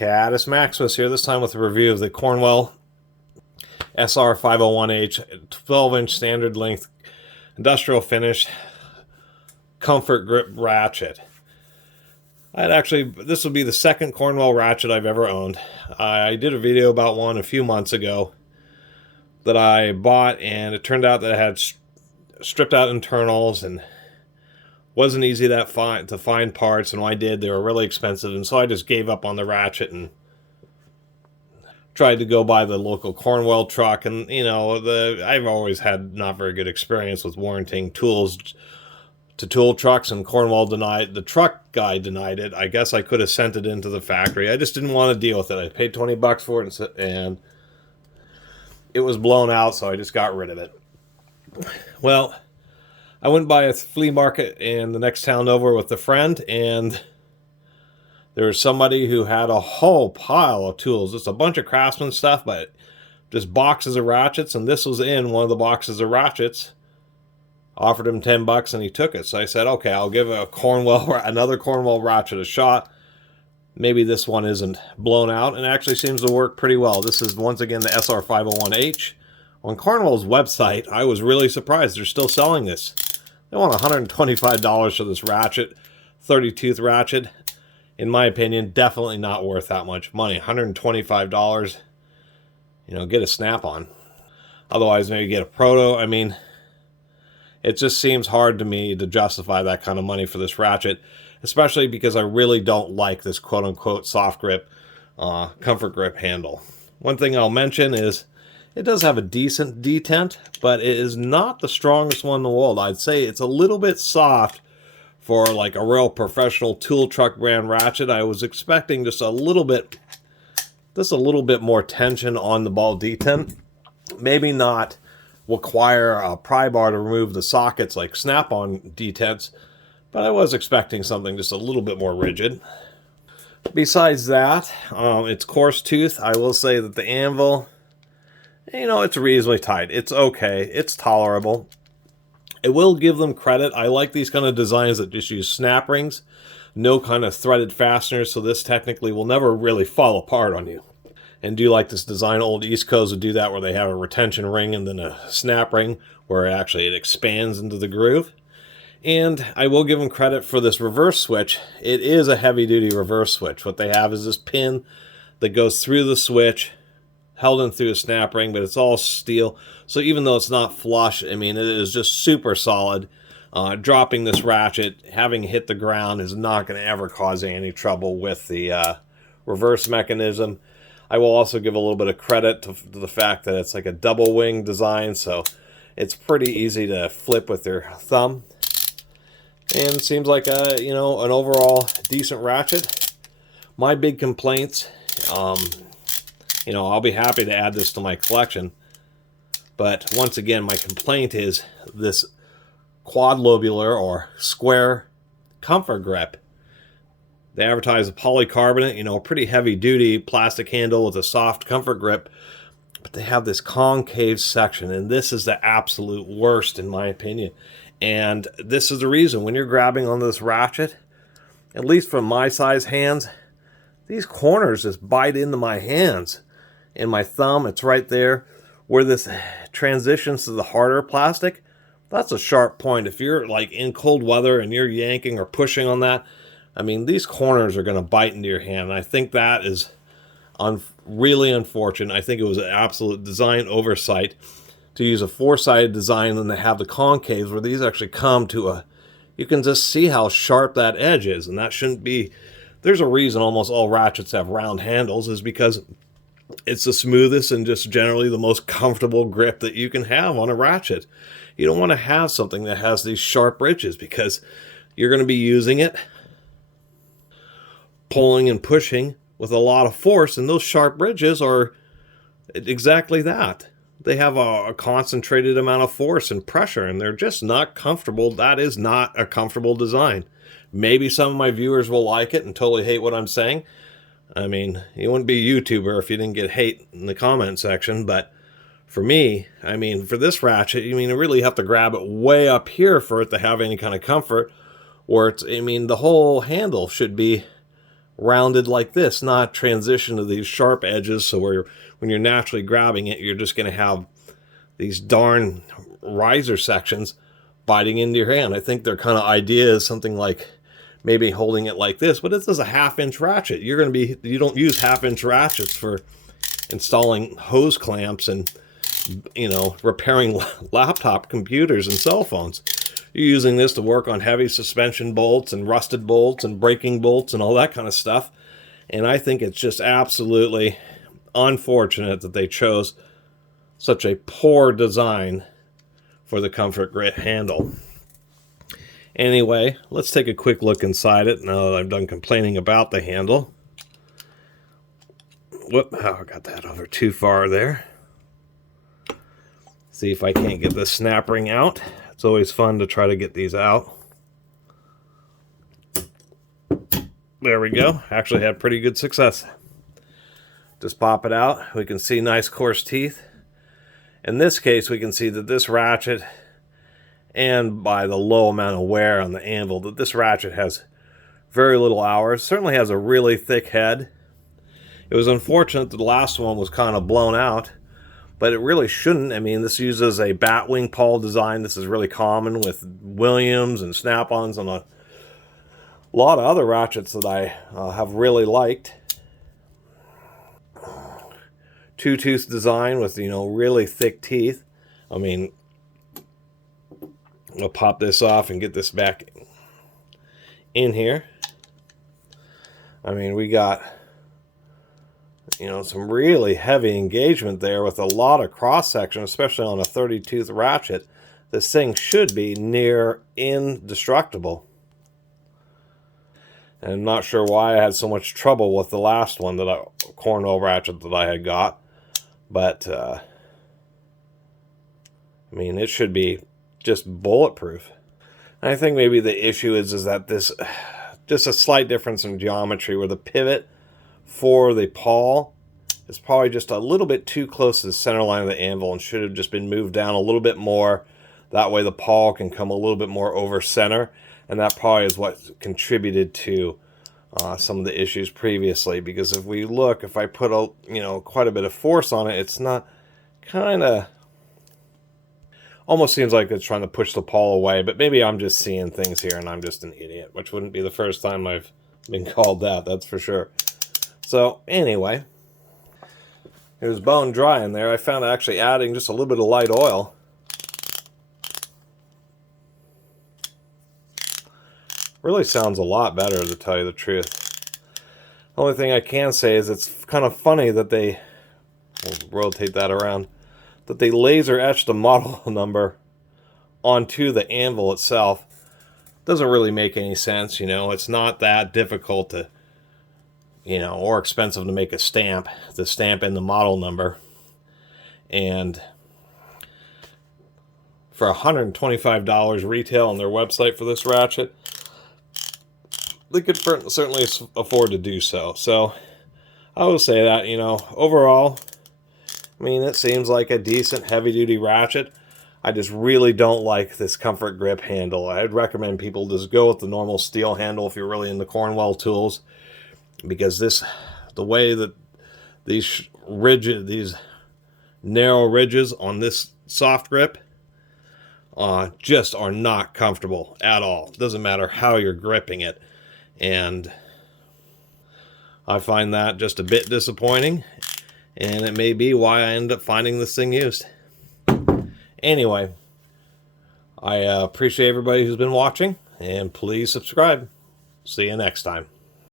Catus Maximus here, this time with a review of the Cornwell SR501H 12-inch standard length industrial finish comfort grip ratchet. This will be the second Cornwell ratchet I've ever owned. I did a video about one a few months ago that I bought, and it turned out that it had stripped out internals and wasn't easy to find parts, and when I did, they were really expensive, and so I just gave up on the ratchet and tried to go buy the local Cornwell truck. And you know, I've always had not very good experience with warranting tools to tool trucks, and Cornwell denied, the truck guy denied it. I guess I could have sent it into the factory. I just didn't want to deal with it. I paid 20 bucks for it, and it was blown out, so I just got rid of it. Well, I went by a flea market in the next town over with a friend, and there was somebody who had a whole pile of tools. Just a bunch of Craftsman stuff, but just boxes of ratchets, and this was in one of the boxes of ratchets. Offered him 10 bucks and he took it. So I said, okay, I'll give another Cornwell ratchet a shot. Maybe this one isn't blown out, and it actually seems to work pretty well. This is once again the SR501H. On Cornwell's website, I was really surprised they're still selling this. They want $125 for this ratchet, 30-tooth ratchet. In my opinion, definitely not worth that much money. $125, you know, get a Snap-on. Otherwise, maybe get a Proto. I mean, it just seems hard to me to justify that kind of money for this ratchet, especially because I really don't like this quote-unquote soft grip, comfort grip handle. One thing I'll mention is it does have a decent detent, but it is not the strongest one in the world. I'd say it's a little bit soft for like a real professional tool truck brand ratchet. I was expecting just a little bit more tension on the ball detent. Maybe not require a pry bar to remove the sockets like Snap-on detents, but I was expecting something just a little bit more rigid. Besides that, it's coarse tooth. I will say that the anvil, you know, it's reasonably tight. It's okay. It's tolerable. I will give them credit. I like these kind of designs that just use snap rings, no kind of threaded fasteners, so this technically will never really fall apart on you. And do like this design. Old East Coast would do that, where they have a retention ring and then a snap ring where it expands into the groove. And I will give them credit for this reverse switch. It is a heavy-duty reverse switch. What they have is this pin that goes through the switch, held in through a snap ring, but it's all steel. So even though it's not flush, I mean, it is just super solid. Dropping this ratchet, having hit the ground, is not going to ever cause any trouble with the reverse mechanism. I will also give a little bit of credit to the fact that it's like a double wing design, so it's pretty easy to flip with your thumb. And it seems like an overall decent ratchet. My big complaints, I'll be happy to add this to my collection, but once again, my complaint is this quad lobular or square comfort grip. They advertise a polycarbonate, pretty heavy-duty plastic handle with a soft comfort grip, but they have this concave section, and this is the absolute worst in my opinion. And this is the reason when you're grabbing on this ratchet, at least from my size hands, these corners just bite into my hands. In my thumb, it's right there where this transitions to the harder plastic. That's a sharp point. If you're like in cold weather and you're yanking or pushing on that, I mean, these corners are going to bite into your hand. And I think that is really unfortunate. I think it was an absolute design oversight to use a four-sided design and to have the concaves where these actually come to you can just see how sharp that edge is, and that shouldn't be. There's a reason almost all ratchets have round handles, is because it's the smoothest and just generally the most comfortable grip that you can have on a ratchet. You don't want to have something that has these sharp ridges, because you're going to be using it, pulling and pushing with a lot of force, and those sharp ridges are exactly that. They have a concentrated amount of force and pressure, and they're just not comfortable. That is not a comfortable design. Maybe some of my viewers will like it and totally hate what I'm saying. I mean, you wouldn't be a YouTuber if you didn't get hate in the comment section, but for me, I mean, for this ratchet, you really have to grab it way up here for it to have any kind of comfort, or the whole handle should be rounded like this, not transition to these sharp edges, so when you're naturally grabbing it, you're just going to have these darn riser sections biting into your hand. I think their kind of idea is something like maybe holding it like this, but this is a 1/2-inch ratchet. You don't use 1/2-inch ratchets for installing hose clamps and, repairing laptop computers and cell phones. You're using this to work on heavy suspension bolts and rusted bolts and braking bolts and all that kind of stuff. And I think it's just absolutely unfortunate that they chose such a poor design for the Comfort Grip handle. Anyway, let's take a quick look inside it now that I'm done complaining about the handle. Whoop, I got that over too far there. See if I can't get this snap ring out. It's always fun to try to get these out. There we go. Actually had pretty good success. Just pop it out. We can see nice coarse teeth. In this case, we can see that this ratchet, and by the low amount of wear on the anvil, that this ratchet has very little hours. Certainly has a really thick head. It was unfortunate that the last one was kind of blown out, but it really shouldn't. I mean, this uses a batwing pawl design. This is really common with Williams and Snap-ons and a lot of other ratchets that I have really liked. Two-tooth design with, really thick teeth. I mean, I'll pop this off and get this back in here. I mean, we got, some really heavy engagement there with a lot of cross-section, especially on a 30-tooth ratchet. This thing should be near indestructible. And I'm not sure why I had so much trouble with the last one, Cornwell ratchet that I had got. But, I mean, it should be just bulletproof. And I think maybe the issue is that this, just a slight difference in geometry where the pivot for the pawl is probably just a little bit too close to the center line of the anvil and should have just been moved down a little bit more. That way the pawl can come a little bit more over center. And that probably is what contributed to some of the issues previously, because if I put quite a bit of force on it, it's not almost seems like it's trying to push the pawl away, but maybe I'm just seeing things here and I'm just an idiot, which wouldn't be the first time I've been called that's for sure. So anyway, it was bone dry in there. I found actually adding just a little bit of light oil really sounds a lot better, to tell you the truth. The only thing I can say is it's kind of funny that we'll rotate that around, that they laser etched the model number onto the anvil itself. Doesn't really make any sense, It's not that difficult to, or expensive to make a stamp, to stamp in the model number. And for $125 retail on their website for this ratchet, they could certainly afford to do so. So I will say that, overall, I mean, it seems like a decent heavy-duty ratchet. I just really don't like this Comfort Grip handle. I'd recommend people just go with the normal steel handle if you're really into Cornwell tools, because the way that these narrow ridges on this soft grip just are not comfortable at all. It doesn't matter how you're gripping it. And I find that just a bit disappointing, and it may be why I end up finding this thing used. Anyway, I appreciate everybody who's been watching, and please subscribe. See you next time.